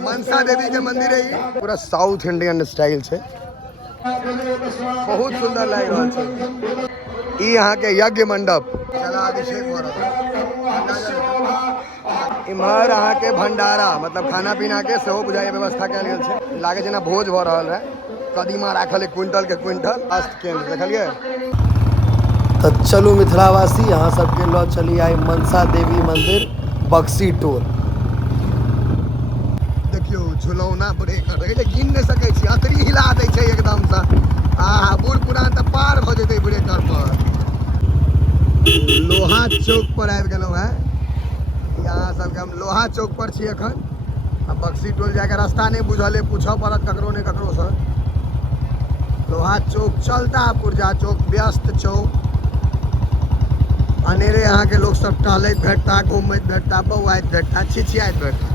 मनसा देवी के मंदिर है ये पूरा साउथ इंडियन स्टाइल से बहुत सुंदर लग रहा है। ये यहाँ के यज्ञ मंडप चला अभिषेक हो रहा इमहर अहाँ के भंडारा मतलब खाना पीना के सेहो बुझाई व्यवस्था कयल गेल छै। लागे जेना भोज भ रहल है। कदीमा राखल क्विंटल के क्विंटल स्वास्थ्य केंद्र देखलिए। तो चलू मिथिलावासी यहाँ सबके लऽ चली आई मनसा देवी मंदिर बक्सी टोल। देखियो झुलौना ब्रेकर गिन नहीं सकै छी अतरी हिला दै छै एकदम से। आ बूढ़ पुरान तऽ पार भ जेतै ब्रेकर पर। लोहा चौक पर आबि गेलहुँ है। यहाँ सबके हम लोहा चौक पर छी एखन। आ बक्सी टोल जाके रास्ता नहीं बुझल है पूछऽ पड़त ककरो ने ककरो से। लोहा चौक चलता पुरजा चौक व्यस्त चौक। अनेरे यहाँ के लोग सब टहलैत भेटता घूमैत भेटता बौआइत भेटता छिछियाइत भेटता।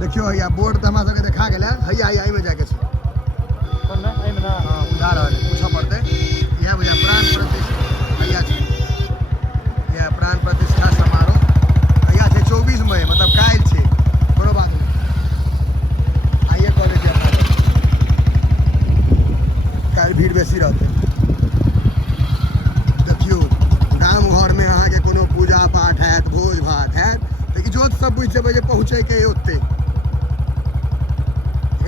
देखियो हैया बोर्ड तो हमरा सबके देखा गेल है। हैया हैया एहिमे जाके छै हाँ बुझा रहल है पूछऽ पड़तै। इएह बुझा प्राण प्रतिष्ठा हैया छै। इएह प्राण प्रतिष्ठा समारोह हैया छै 24 मई मतलब काल्हि छै। कोनो बात नहीं आइए कॉलेज काल्हि भीड़ बेसी रहतै। देखियो गाम घर में अहाँ के कोनो पूजा पाठ हैत भोज भात हैत तऽ इजोत सब बुझि जेबै जे पहुँचे के ओते।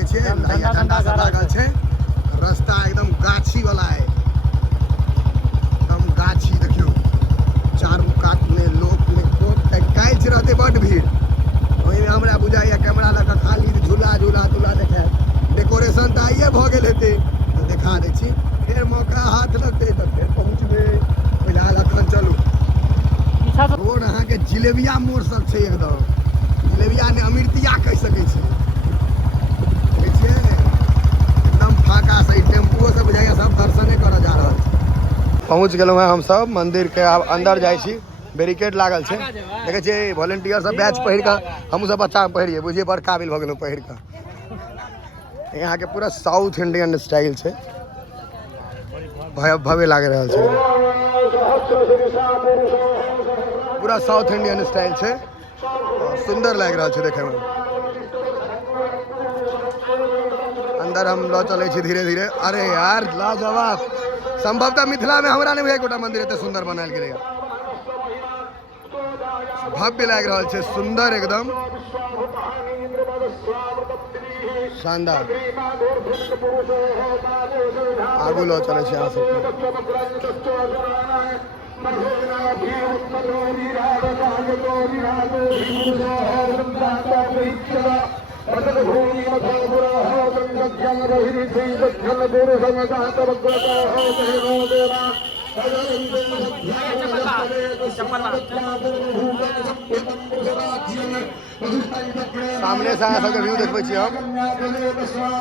झंडा सब लागल छै। रास्ता एकदम गाछी वाला है एकदम गाछी। देखियो चारू कात में लोक में काल्हि रहते बड़ भीड़। ओहिमे हमरा बुझाइया कैमरा लऽ कऽ खाली झूला झूला तुला देखायत। डेकोरेशन तऽ आइए भऽ गेल हेतै तऽ देखा दै छी। फेर मौका हाथ लगतै तऽ फेर पहुँचबै। फिलहाल अखन चलू रोड अहाँ के जिलेबिया मोड़ सब छै एकदम। जिलेबिया ने अमृतिया कहि सकै छी। एकदम फाका सही टेम्पुओ सब बुझाइया सब दर्शने करऽ जा रहल छै। पहुँच गेलहुँ हैं हम सब मंदिर के। आब अंदर जाइ छी बैरिकेड लागल छै देखै छियै। वॉलंटियर सब बैच पहिर कऽ हमहूँ सब बच्चा में पहिरिए बुझिए बड़ काबिल भऽ गेलहुँ पहिर कऽ। यहाँ के पूरा साउथ इंडियन स्टाइल छै भव्य लाग रहल छै। पूरा साउथ इंडियन स्टाइल छै सुंदर लग रहा है देखे में। अंदर हम लऽ चले धीरे धीरे। अरे यार लाजवाब संभवतः मिथिला में हमरा नहीं गोटा मंदिर एते सुंदर बनायल गेलै। भव्य लग रहा है सुंदर एकदम शानदार। आगू लऽ चले यहाँ से सामने से अहाँ सबके व्यू देखबै छी हम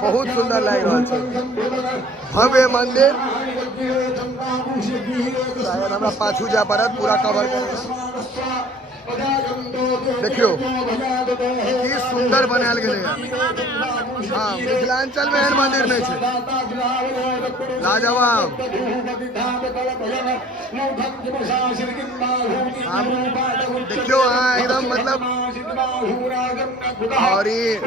बहुत सुंदर लग रहा है। भव्य मंदिर शायद हमरा पाछू जाय पड़त पूरा कवर कर। देखियो की सुंदर बनायल गेलै है। हाँ मिथिलांचल में एहन मंदिर नहीं छै लाजवाब। देखियो हाँ एकदम मतलब। और ये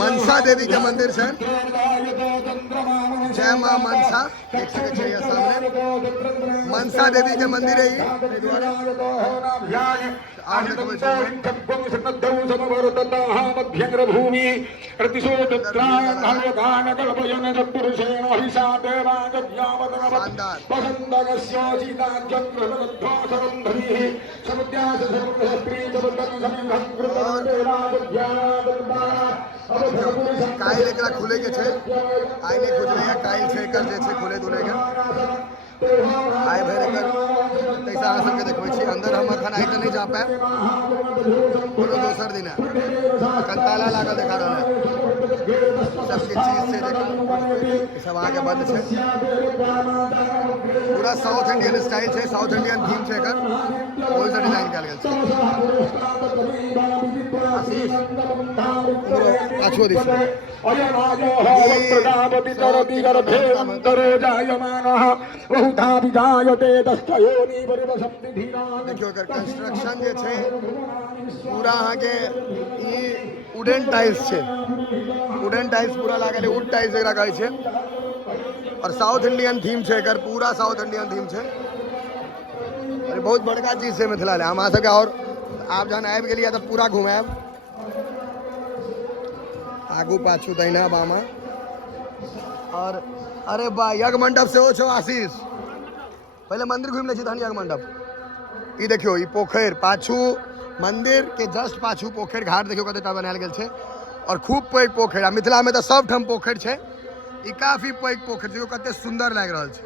मनसा देवी के मंदिर है। जय माँ मनसा देख सके छे ये सामने मनसा देवी के मंदिर है काइल एकरा खुले के छे आइ नहीं खुजले है। काइल छे एकर जे छे खुले दुले के आइ भर एकर तैसा अहाँ सबके देखबै छी। अंदर हम अखन आइ तऽ नहीं जा पाए कोनो दोसर दिन है। अखन ताला लागल देखा रहल है सबके चीज से देखा सब आगे बंद छे। पूरा साउथ इंडियन स्टाइल छे साउथ इंडियन थीम छे एकर ओहि से डिजाइन कयल गेल छे। आशीष पाछुओ दिस बहुधा विजायते दष्टयोनि देखियो एकर कंस्ट्रक्शन जे छै पूरा अहाँ के ई वुडन टाइल्स छै, वुडन टाइल्स पूरा लागल है, वुड टाइल्स एकरा कहै छै। और साउथ इंडियन थीम छै एकर, पूरा साउथ इंडियन थीम छै। अरे बहुत बड़का चीज छै मिथिला ले, हमरा सबके और आप जहन आबि गेलियै तऽ पूरा घुमाएब, आगू पाछू दहिना बामा। और अरे बा यज्ञ मंडप सेहो छौ आशीष, पहले मंदिर घूम लै छी तहन यज्ञ मंडप। ई देखियो ई पोखरि पाछू मंदिर के जस्ट पाछू पोखरि घाट देखियो कतेटा बनायल गेल छै, और खूब पैघ पोखरि। आ मिथिला में तऽ सब ठाम पोखरि छै, ई काफी पैघ पोखरि देखियो कते सुंदर लागि रहल छै।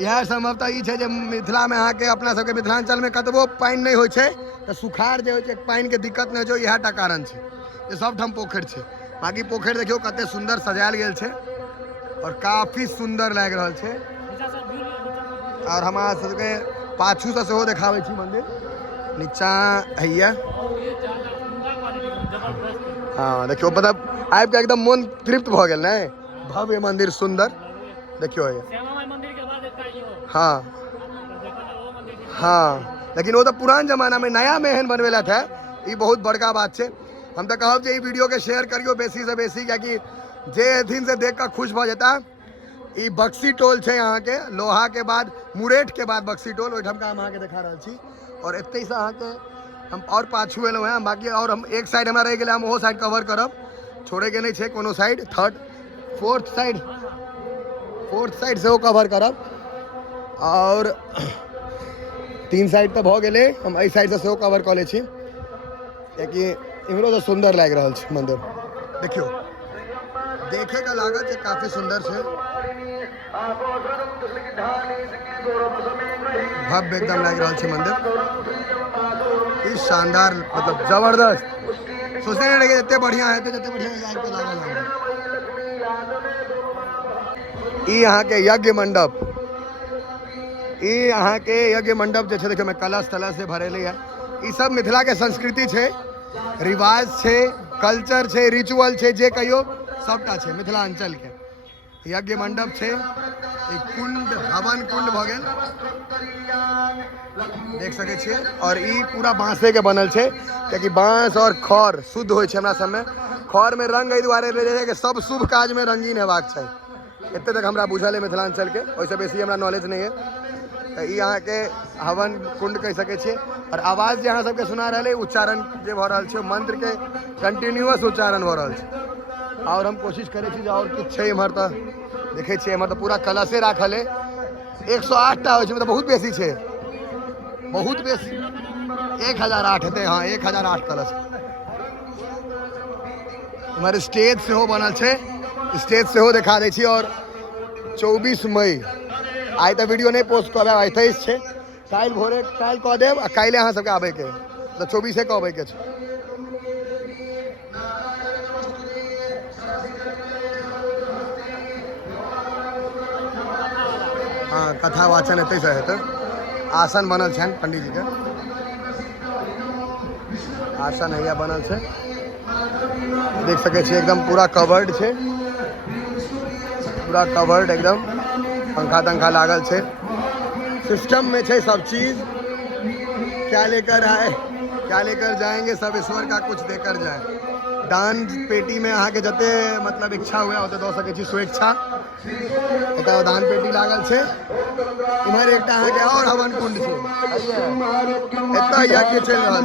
इएह संभवतः ई छै जे मिथिला में अहाँके अपना सबके मिथिलांचल में कतबो पानि नहीं होइ छै तऽ सुखाड़ जे होइ छै, पानि के दिक्कत नहीं होइ छै, इएह टा कारण छै जे सब ठाम पोखरि छै। बाकी पोखरि देखियो कते सुंदर सजायल गेल छै और काफी सुंदर लागि रहल छै। और हमरा सबके पाछू से सेहो देखाबै छी मंदिर, नीचा हैया। हाँ देखियो मतलब आबि के एकदम मन तृप्त भऽ गेल ने, भव्य मंदिर सुंदर देखियो है। हाँ हाँ, लेकिन वो तो पुरान जमाना में, नया में एहन बनवेला था, ये बहुत बड़का बात है। हम तो कहब जे ई वीडियो के शेयर करियो बेसी से बेसी, कियाकि जे एथिन से देख कर खुश भ जेता। ई बक्सी टोल है यहाँ के, लोहा के बाद मुरेठ के बाद बक्सी टोल, ओहिठाम का हम अहाँ के देखा रहल छी। और एते से अहाँ के हम और पाछू एलहुँ हैं, बाकी और हम एक साइड हमारा रह गए, हम वो साइड कवर करब, छोड़े के नहीं है कोनो साइड, थर्ड फोर्थ साइड से वो कवर करब। और 3 साइड तो भ गेले, हम एहि साइड से सेहो कवर कऽ लै छी, कियाकि इम्हरो तो सुंदर लागि रहल छै मंदिर। देखियो देखे का लागत है काफी सुंदर से, भव्य एकदम लागि रहल छै मंदिर, ई शानदार मतलब जबरदस्त। सोचने नहीं रहे इतने बढ़िया है, तो बढ़िया लागल। ई यहाँ के यज्ञ मंडप, ई यहाँ के यज्ञ मंडप जे छै देखियो मैं कलश तलश से भरेले है। ई सब मिथिला के संस्कृति छै, रिवाज छै, कल्चर छै, रिचुअल छै, जे कहियो सबटा छै मिथिलांचल के। यज्ञ मंडप छै, एक कुंड हवन कुंड भ गेल देख सके छियै। और ई पूरा बांसे के बनल छै, कियाकि बांस और खर शुद्ध होइ छै हमरा सब में। खर में रंग एहि दुआरे ले जाइ कि सब शुभ काज में रंगीन हेबाक चाही, एते तक हमरा बुझल है मिथिलांचल के, ओहिसे बेसी हमरा नॉलेज नहीं है। तो ई अहाँ के हवन कुंड कह सके छियै। और आवाज जे अहाँ सबके सुना रहे उच्चारण जे भ रहल छै, मंत्र के कंटिन्यूअस उच्चारण हो रहल छै। और हम कोशिश करे छी जे और किछु छै एम्हर, तो देखे छियै एम्हर तो पूरा कलशे राखल है, 108 टा होइ छै, मतलब बहुत बेसी छै, बहुत बेसी 1008 हेतै। हाँ 1008 कलश। हमारे स्टेज सेहो बनल छै, स्टेज सेहो देखा दै छी। और 24 मई आई तो वीडियो नहीं पोस्ट कर, 28 छै, काल्हि भोरे काल्हि कह देब, आ काल्हि अहाँ सबके आबे के तो 24 के अबे के छै। हाँ कथा वाचन एते से हेतै, आसन बनल छन पंडित जी के, आसन हैया बनल छै, देख सके छी एकदम पूरा कवर्ड छै, पूरा कवर्ड एकदम, पंखा तंखा लागल छै, सिस्टम में छै सब चीज। क्या लेकर आए क्या लेकर जाएंगे, सब ईश्वर का कुछ देकर जाए। दान पेटी में अहाँ के जते मतलब इच्छा हुआ होते दऽ सके छी स्वेच्छा। एतऽ दान पेटी लागल छै, इम्हर एकटा अहाँ के और हवन कुंड छै, एतऽ यज्ञ चलि रहल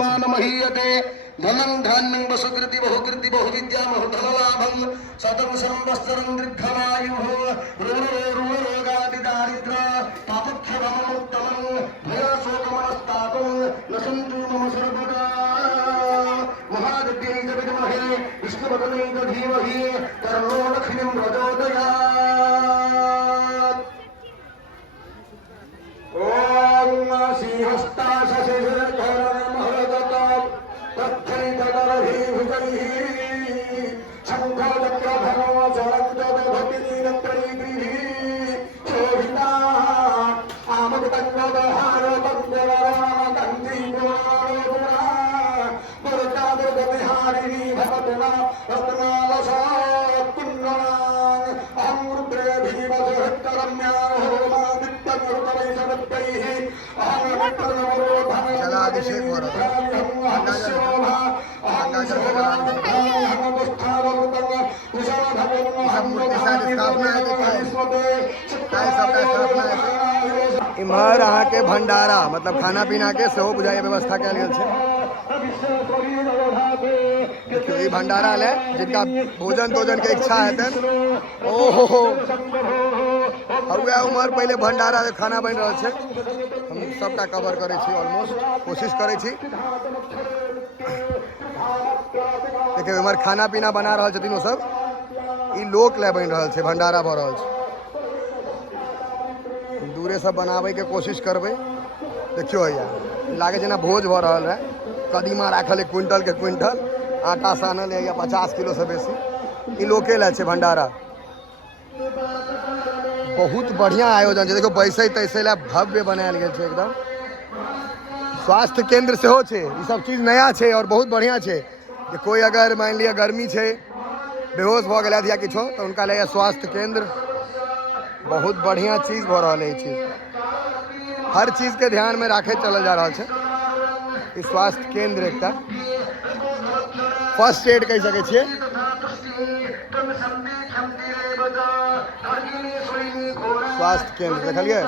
छै। धनं धान्यं वसुकृति बहुकृति बहुविद्या बहुधनलाभं सतं संवत्सरं दीर्घमायुः रोगादिदारिद्र पापक्षयमुत्तमं भयशोकमनस्तापं न सन्तु मम सर्वदा महादेव्यै च विद्महे विष्णुपत्न्यै च धीमहि तन्नो लक्ष्मीं प्रचोदयात्। ॐ श्रीहस्ताशशिशिरधरं महदतां अहं रुद्रे भीमसहस्ररम्या होमादित्यमरुतवैशवत्य जलाभिषेक हो रहा है गंगा जल से जलाभिषेक। सब मूर्ति शायद स्थापना है सबका स्थापना है। इम्हर अहाँ के भंडारा मतलब खाना पीना के सेहो बुझाइए व्यवस्था कयल गेल छै। देखियो ई भंडारा ले जिनका भोजन तोजन के इच्छा हेतन ओहो हुए उम्हर पहले भंडारा के खाना बन रहा है। हम सबका कवर करे छी ऑलमोस्ट कोशिश करे छी। देखियो इम्हर खाना पीना बना रहल छथिन ओ सब ई लोक ले बन रहल छै भंडारा भ रहल छै। दूरे सब बनावे के कोशिश करबे। देखियो या लागे जेना भोज भ रहल है। कदीमा राखल 1 क्विंटल के क्विंटल आटा सानल है या 50 किलो से बेसी ई लोके ले छै भंडारा। बहुत बढ़िया आयोजन छै। देखो बैसे तैसे ला भव्य बनायल गेल छै एकदम। स्वास्थ्य केंद्र सेहो छै। ई सब चीज नया छै और बहुत बढ़िया छै कि कोई अगर मान लिया गर्मी छै बेहोश भ गेल या किछो तो उनका लिए स्वास्थ्य केंद्र बहुत बढ़िया चीज भ रहा है। चीज हर चीज के ध्यान में राखे चलल जा रहा है। ई स्वास्थ्य केंद्र एक फर्स्ट एड कह सके छिए। स्वास्थ्य केंद्र देखलिए।